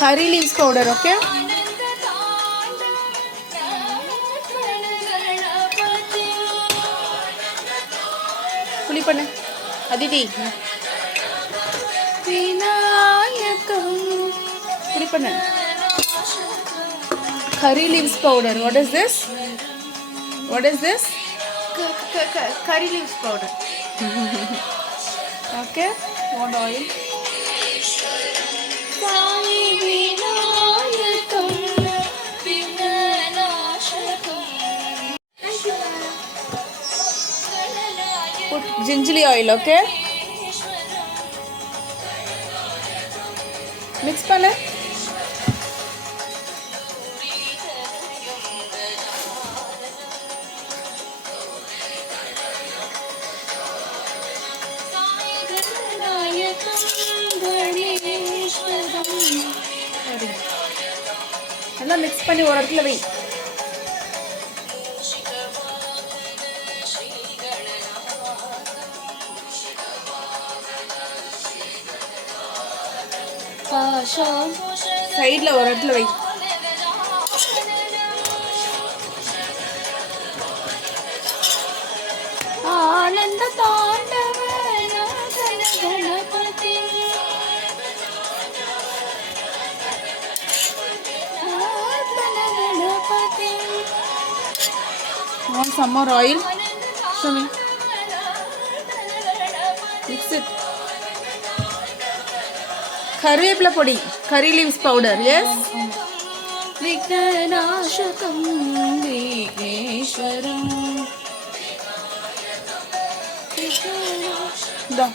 curry leaves powder, okay? புளி பண்ணு அதிதி. விநாயகம் புளி பண்ணு. Curry leaves powder. What is this? What is this? Curry leaves powder. Okay. Want oil? Put gingerly oil, okay? Mix பண்ணு. நல்லா mix பண்ணி ஒரு இடத்துல வை. சைட்ல ஒரு இடத்துல வை. ஆனந்த தாண்டவ Ganapathi Want some more oil? Show me. Mix it. Karvepla podi, curry leaves powder, yes? Vignanashakam Vigneshwaram. Da.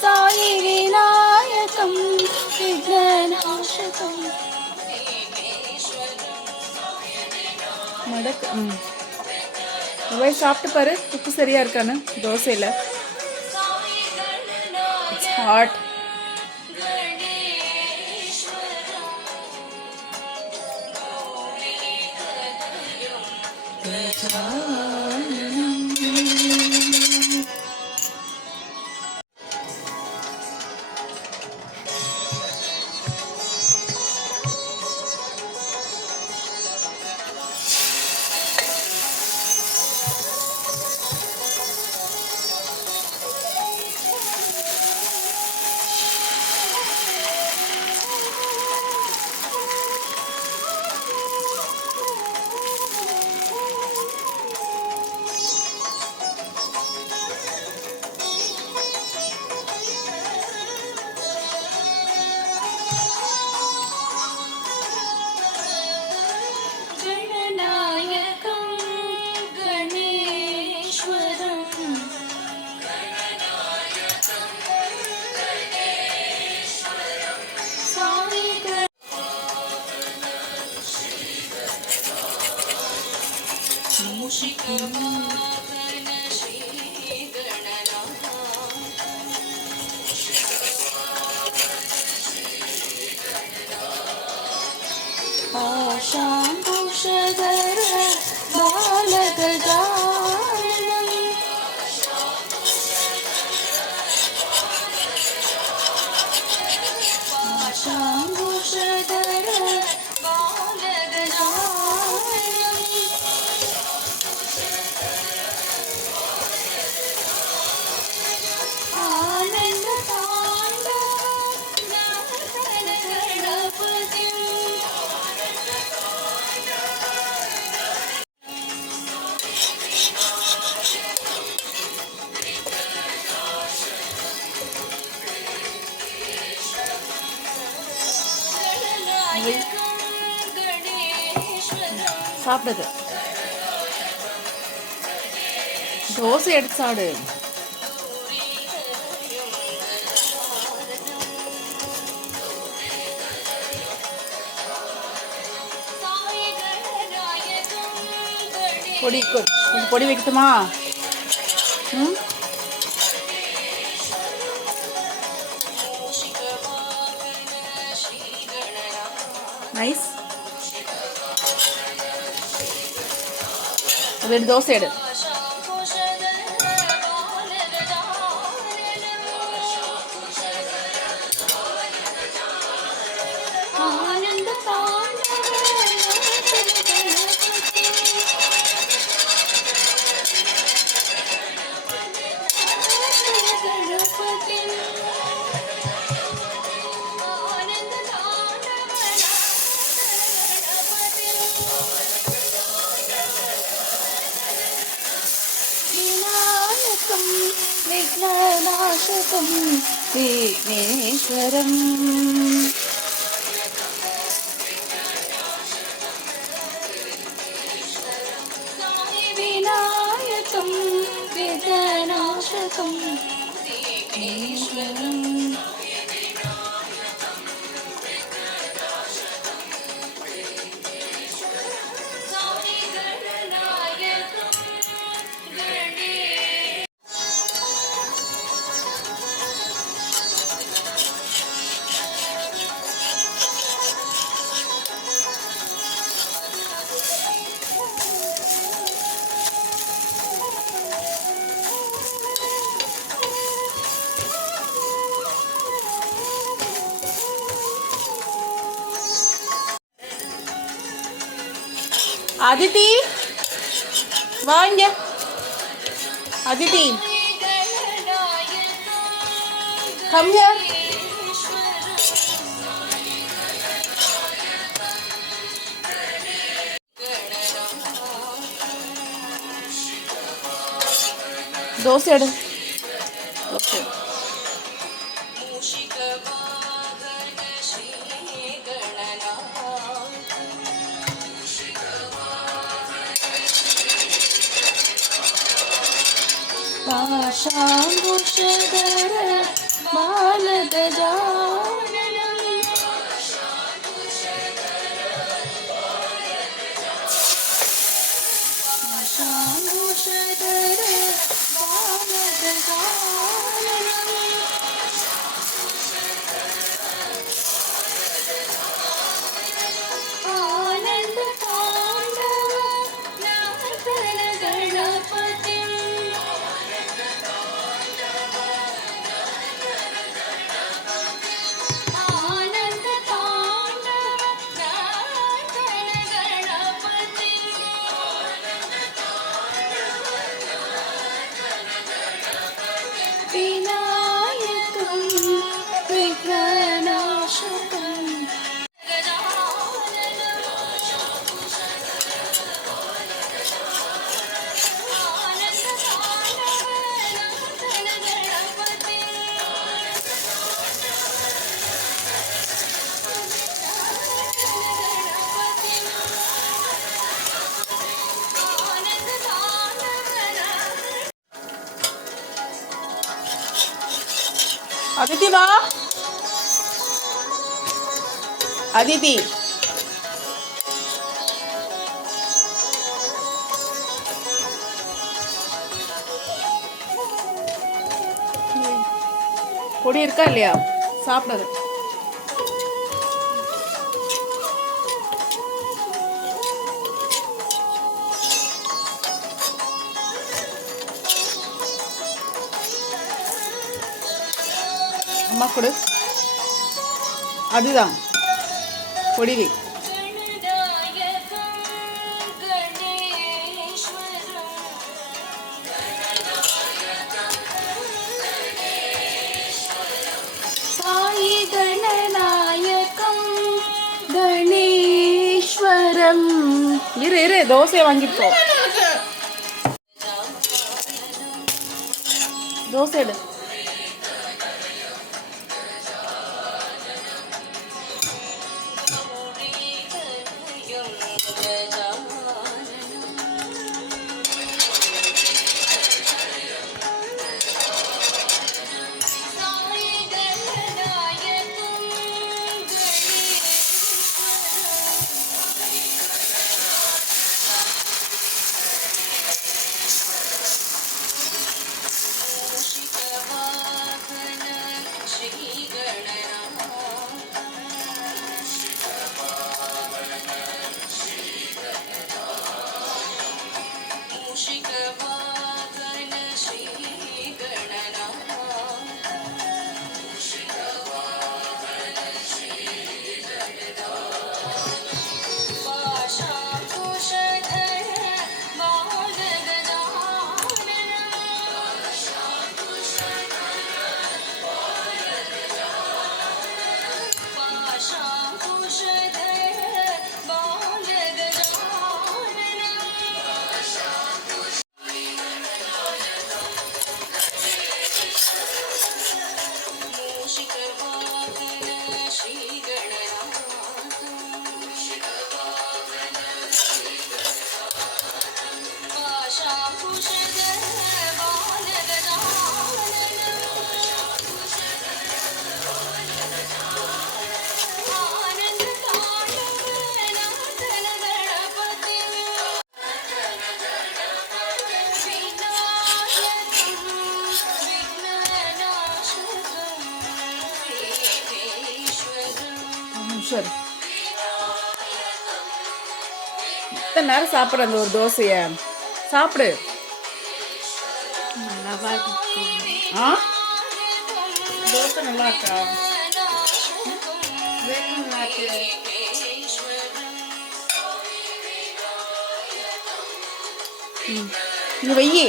Sai Vinayakam Vignanashakam. மடக்கு போய் சாப்பிட்டு பாரு உப்பு சரியா இருக்கான்னு தோசையில். It's hot. शाम्भुषधर बालगजाननं शाम्भुषधर बालगजाननं आनन्द ताण्डव गणपतिं சாப்பிடுது. தோசை எடுத்து சாப்பிடு. பொடி பொடி வைக்கட்டுமா? நைஸ். ரெண்டு தோசை எடு. विघ्नेश्वरम् विनायकं विघ्ननाशकं विघ्नेश्वरम् Aditi, வாங்க Aditi, come here. தோசை எடு தோசை पाशाङ्कुशधर बालगजाननम् पाशाङ्कुशधर बालगजाननम् आनन्द ताण्डव नर्तन गणपतिम् विनायकं विघ्ननाशकं Aditi va Aditi பொடி இருக்கா இல்லையா சாப்பிடாத அம்மா கொடு அதுதான் பொடிவை சாயி கணநாயகம் கணேஸ்வரம் இரு இரு தோசை வாங்கிப்போ தோசை எடு உஷர் இத்தனை நேரம் சாப்பிட்ற அந்த ஒரு தோசையை சாப்பிடு. நல்லா இருக்கு. ஆ தோசை நல்லா இருக்கா? இங்க வெய்யி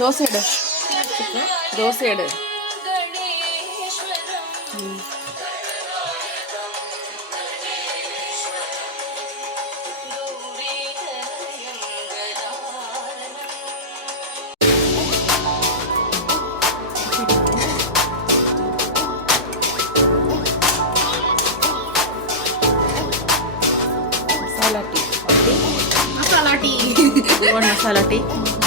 தோசை எடு, தோசை எடு. Masala tea. Masala tea. You want masala tea?